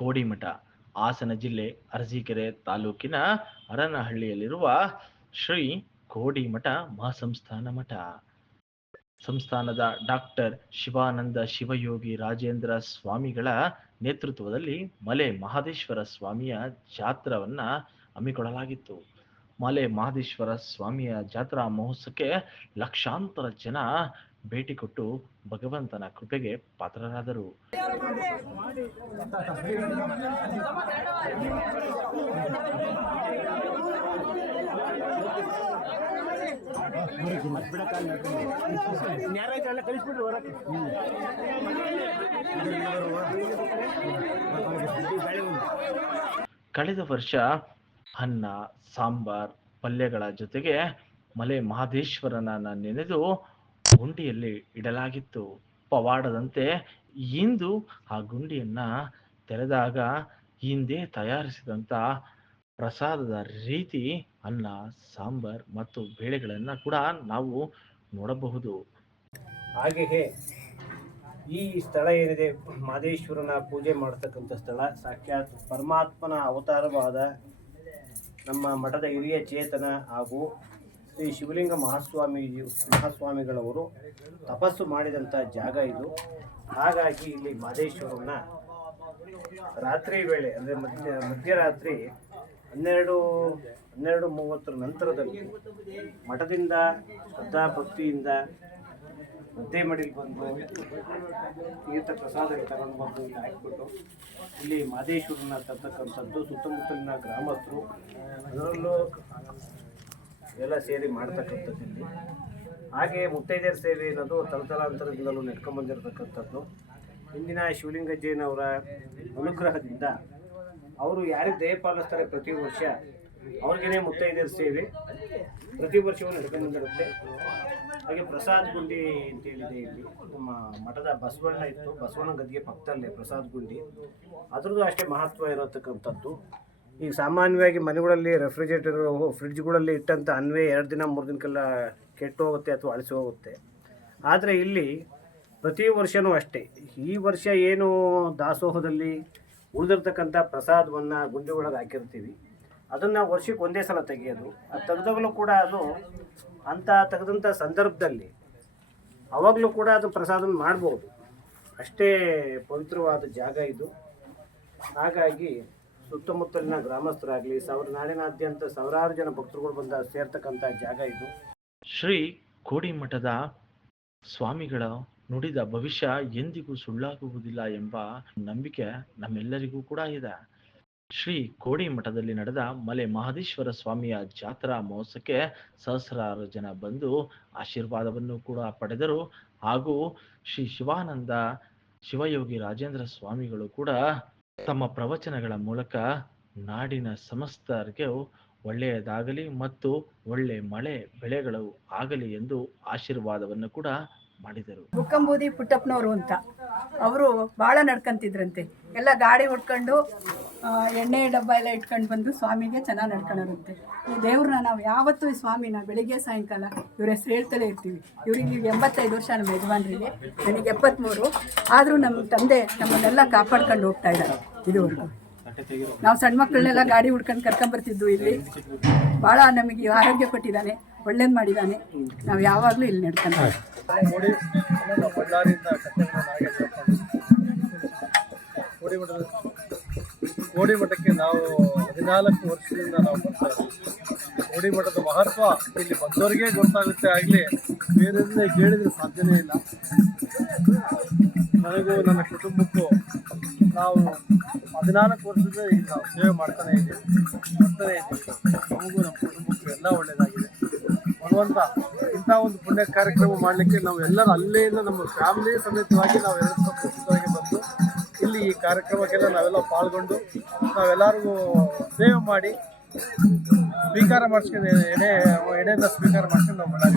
ಕೋಡಿಮಠ ಹಾಸನ ಜಿಲ್ಲೆ ಅರಸೀಕೆರೆ ತಾಲೂಕಿನ ಹರನಹಳ್ಳಿಯಲ್ಲಿರುವ ಶ್ರೀ ಕೋಡಿಮಠ ಮಹಾಸಂಸ್ಥಾನ ಮಠ. ಸಂಸ್ಥಾನದ ಡಾಕ್ಟರ್ ಶಿವಾನಂದ ಶಿವಯೋಗಿ ರಾಜೇಂದ್ರ ಸ್ವಾಮಿಗಳ ನೇತೃತ್ವದಲ್ಲಿ ಮಲೆ ಮಹದೇಶ್ವರ ಸ್ವಾಮಿಯ ಜಾತ್ರವನ್ನ ಹಮ್ಮಿಕೊಳ್ಳಲಾಗಿತ್ತು. ಮಲೆ ಮಹದೇಶ್ವರ ಸ್ವಾಮಿಯ ಜಾತ್ರಾ ಮಹೋತ್ಸವಕ್ಕೆ ಲಕ್ಷಾಂತರ ಜನ ಭೇಟಿ ಕೊಟ್ಟು ಭಗವಂತನ ಕೃಪೆಗೆ ಪಾತ್ರರಾದರು. ಕಳೆದ ವರ್ಷ ಅನ್ನ ಸಾಂಬಾರ್ ಪಲ್ಯಗಳ ಜೊತೆಗೆ ಮಲೆ ಮಹದೇಶ್ವರನ ನೆನೆದು ಗುಂಡಿಯಲ್ಲಿ ಇಡಲಾಗಿತ್ತು. ಪವಾಡದಂತೆ ಇಂದು ಆ ಗುಂಡಿಯನ್ನ ತೆರೆದಾಗ ಹಿಂದೆ ತಯಾರಿಸಿದಂತ ಪ್ರಸಾದದ ರೀತಿ ಅನ್ನ ಸಾಂಬಾರ್ ಮತ್ತು ಬೇಳೆಗಳನ್ನ ಕೂಡ ನಾವು ನೋಡಬಹುದು. ಹಾಗೆಯೇ ಈ ಸ್ಥಳ ಏನಿದೆ ಮಹದೇಶ್ವರನ ಪೂಜೆ ಮಾಡತಕ್ಕಂಥ ಸ್ಥಳ, ಸಾಕ್ಷಾತ್ ಪರಮಾತ್ಮನ ಅವತಾರವಾದ ನಮ್ಮ ಮಠದ ಹಿರಿಯ ಚೇತನ ಹಾಗೂ ಶ್ರೀ ಶಿವಲಿಂಗ ಮಹಾಸ್ವಾಮಿಗಳವರು ತಪಸ್ಸು ಮಾಡಿದಂಥ ಜಾಗ ಇದು. ಹಾಗಾಗಿ ಇಲ್ಲಿ ಮಹದೇಶ್ವರನ ರಾತ್ರಿ ವೇಳೆ ಅಂದರೆ ಮಧ್ಯರಾತ್ರಿ 12:30 ನಂತರದಲ್ಲಿ ಮಠದಿಂದ ಶ್ರದ್ಧಾ ಭಕ್ತಿಯಿಂದ ಮದ್ದೆ ಮಡಿಗೆ ಬಂದು ತೀರ್ಥ ಪ್ರಸಾದ ತಗೊಂಡು ಬಂದು ಇಲ್ಲಿ ಹಾಕಿಬಿಟ್ಟು ಇಲ್ಲಿ ಮಹದೇಶ್ವರನ ತರ್ತಕ್ಕಂಥದ್ದು ಸುತ್ತಮುತ್ತಲಿನ ಗ್ರಾಮಸ್ಥರು ಅದರಲ್ಲೂ ಎಲ್ಲ ಸೇರಿ ಮಾಡ್ತಕ್ಕಂಥದ್ದು ಇಲ್ಲಿ. ಹಾಗೆ ಮುತ್ತೈದೆಯರ ಸೇವೆ ಅನ್ನೋದು ತಲತಲಾಂತರದಿಂದಲೂ ನೆಡ್ಕೊಂಡ್ಬಂದಿರತಕ್ಕಂಥದ್ದು. ಇಂದಿನ ಶಿವಲಿಂಗಜ್ಜಯ್ಯನವರ ಅನುಗ್ರಹದಿಂದ ಅವರು ಯಾರಿಗೆ ದಯ ಪಾಲಿಸ್ತಾರೆ ಪ್ರತಿ ವರ್ಷ ಅವ್ರಿಗೇನೆ ಮುತ್ತೈದೆಯರ ಸೇವೆ ಪ್ರತಿ ವರ್ಷವೂ ನಡ್ಕೊಂಡ್ಬಂದಿರುತ್ತೆ. ಹಾಗೆ ಪ್ರಸಾದ್ ಗುಂಡಿ ಅಂತೇಳಿದೆ ಇಲ್ಲಿ ನಮ್ಮ ಮಠದ ಬಸವಣ್ಣ ಇತ್ತು, ಬಸವಣ್ಣ ಗದ್ದಿಗೆ ಪಕ್ಕದಲ್ಲೇ ಪ್ರಸಾದ್ ಗುಂಡಿ, ಅದ್ರದ್ದು ಅಷ್ಟೇ ಮಹತ್ವ ಇರತಕ್ಕಂಥದ್ದು. ಈಗ ಸಾಮಾನ್ಯವಾಗಿ ಮನೆಗಳಲ್ಲಿ ರೆಫ್ರಿಜರೇಟರ್ ಫ್ರಿಡ್ಜ್ಗಳಲ್ಲಿ ಇಟ್ಟಂಥ ಅನ್ವೇ 2 ದಿನ 3 ದಿನಕ್ಕೆಲ್ಲ ಕೆಟ್ಟು ಹೋಗುತ್ತೆ ಅಥವಾ ಅಳಿಸಿ ಹೋಗುತ್ತೆ. ಆದರೆ ಇಲ್ಲಿ ಪ್ರತಿ ವರ್ಷವೂ ಅಷ್ಟೇ, ಈ ವರ್ಷ ಏನು ದಾಸೋಹದಲ್ಲಿ ಉಳಿದಿರ್ತಕ್ಕಂಥ ಪ್ರಸಾದವನ್ನು ಗುಂಡಿ ಒಳಗೆ ಹಾಕಿರ್ತೀವಿ, ಅದನ್ನು ವರ್ಷಕ್ಕೆ ಒಂದೇ ಸಲ ತೆಗೆಯೋದು. ಅದು ತೆಗೆದಾಗಲೂ ಕೂಡ ಅದು ತೆಗೆದಂಥ ಸಂದರ್ಭದಲ್ಲಿ ಅವಾಗಲೂ ಕೂಡ ಅದು ಪ್ರಸಾದ ಮಾಡ್ಬೋದು, ಅಷ್ಟೇ ಪವಿತ್ರವಾದ ಜಾಗ ಇದು. ಹಾಗಾಗಿ ಸುತ್ತಮುತ್ತಲಿನ ಗ್ರಾಮಸ್ಥರಾಗಲಿ ನಾಡಿನಾದ್ಯಂತ ಸಾವಿರಾರು ಜನ ಭಕ್ತರುಗಳು ಬಂದ ಸೇರ್ತಕ್ಕಂಥ ಜಾಗ ಇದು. ಶ್ರೀ ಕೋಡಿಮಠದ ಸ್ವಾಮಿಗಳ ನುಡಿದ ಭವಿಷ್ಯ ಎಂದಿಗೂ ಸುಳ್ಳಾಗುವುದಿಲ್ಲ ಎಂಬ ನಂಬಿಕೆ ನಮ್ಮೆಲ್ಲರಿಗೂ ಕೂಡ ಇದೆ. ಶ್ರೀ ಕೋಡಿಮಠದಲ್ಲಿ ನಡೆದ ಮಲೆ ಮಹದೇಶ್ವರ ಸ್ವಾಮಿಯ ಜಾತ್ರಾ ಮಹೋತ್ಸವಕ್ಕೆ ಸಹಸ್ರಾರು ಜನ ಬಂದು ಆಶೀರ್ವಾದವನ್ನು ಕೂಡ ಪಡೆದರು. ಹಾಗೂ ಶ್ರೀ ಶಿವಾನಂದ ಶಿವಯೋಗಿ ರಾಜೇಂದ್ರ ಸ್ವಾಮಿಗಳು ಕೂಡ ತಮ್ಮ ಪ್ರವಚನಗಳ ಮೂಲಕ ನಾಡಿನ ಸಮಸ್ತರಿಗೆ ಒಳ್ಳೆಯದಾಗಲಿ ಮತ್ತು ಒಳ್ಳೆ ಮಳೆ ಬೆಳೆಗಳು ಆಗಲಿ ಎಂದು ಆಶೀರ್ವಾದವನ್ನು ಕೂಡ ಮಾಡಿದರು. ಬುಕ್ಕಂಬೂದಿ ಪುಟ್ಟಪ್ಪನವರು ಅಂತ ಅವರು ಭಾಳ ನಡ್ಕೊಂತಿದ್ರಂತೆ. ಎಲ್ಲ ಗಾಡಿ ಹೊಡ್ಕೊಂಡು ಎಣ್ಣೆ ಡಬ್ಬ ಎಲ್ಲ ಇಟ್ಕೊಂಡು ಬಂದು ಸ್ವಾಮಿಗೆ ಚೆನ್ನಾಗಿ ನಡ್ಕೊಳ್ಳೋರಂತೆ. ಈ ದೇವ್ರನ್ನ ನಾವು ಯಾವತ್ತೂ ಈ ಸ್ವಾಮಿನ ಬೆಳಿಗ್ಗೆ ಸಾಯಂಕಾಲ ಇವ್ರ ಹೆಸರು ಹೇಳ್ತಲೇ ಇರ್ತೀವಿ. ಇವ್ರಿಗೆ 85 ವರ್ಷ ನಮ್ಮ ಯಜಮಾನ್ರಿಗೆ, ನನಗೆ 73. ಆದರೂ ನಮ್ಮ ತಂದೆ ನಮ್ಮನ್ನೆಲ್ಲ ಕಾಪಾಡ್ಕೊಂಡು ಹೋಗ್ತಾ ಇದ್ದಾರೆ ಇದುವರೆಗೂ. ನಾವು ಸಣ್ಣ ಮಕ್ಕಳನ್ನೆಲ್ಲ ಗಾಡಿ ಹುಡ್ಕೊಂಡು ಕರ್ಕೊಂಬರ್ತಿದ್ದು. ಇಲ್ಲಿ ಭಾಳ ನಮಗೆ ಆರೋಗ್ಯ ಕೊಟ್ಟಿದ್ದಾನೆ, ಒಳ್ಳೇದು ಮಾಡಿದ್ದಾನೆ. ನಾವು ಯಾವಾಗಲೂ ಇಲ್ಲಿ ನಡ್ಕೊಂಡು ಕೋಡಿಮಠಕ್ಕೆ ನಾವು 14 ವರ್ಷದಿಂದ ನಾವು ಬರ್ತಾ ಇದ್ದೀವಿ. ಕೋಡಿಮಠದ ಮಹತ್ವ ಇಲ್ಲಿ ಬಂದವರಿಗೆ ಗೊತ್ತಾಗುತ್ತೆ, ಆಗಲಿ ಬೇರೆ ಕೇಳಿದ್ರೆ ಸಾಧ್ಯನೇ ಇಲ್ಲ. ನನಗೂ ನನ್ನ ಕುಟುಂಬಕ್ಕೂ ನಾವು 14 ವರ್ಷದಿಂದ ಈಗ ನಾವು ಸೇವೆ ಮಾಡ್ತಾನೆ ಇದ್ದೀವಿ. ನಮಗೂ ನಮ್ಮ ಕುಟುಂಬಕ್ಕೂ ಎಲ್ಲ ಒಳ್ಳೆಯದಾಗಿದೆ. ಭಗವಂತ ಇಂಥ ಒಂದು ಪುಣ್ಯ ಕಾರ್ಯಕ್ರಮ ಮಾಡಲಿಕ್ಕೆ ನಾವು ಎಲ್ಲರೂ ಅಲ್ಲಿಂದ ನಮ್ಮ ಫ್ಯಾಮಿಲಿ ಸಮೇತವಾಗಿ ನಾವು ಪ್ರಸ್ತುತವಾಗಿ ಬಂದು ಇಲ್ಲಿ ಈ ಕಾರ್ಯಕ್ರಮಕ್ಕೆಲ್ಲ ನಾವೆಲ್ಲ ಪಾಲ್ಗೊಂಡು ನಾವೆಲ್ಲರಿಗೂ ಸೇವೆ ಮಾಡಿ ಸ್ವೀಕಾರ ಮಾಡಿಸ್ಕೊಂಡು ಎಡೆಯಿಂದ ಸ್ವೀಕಾರ ಮಾಡ್ಕೊಂಡು ನಾವು ಮಾಡಾಗ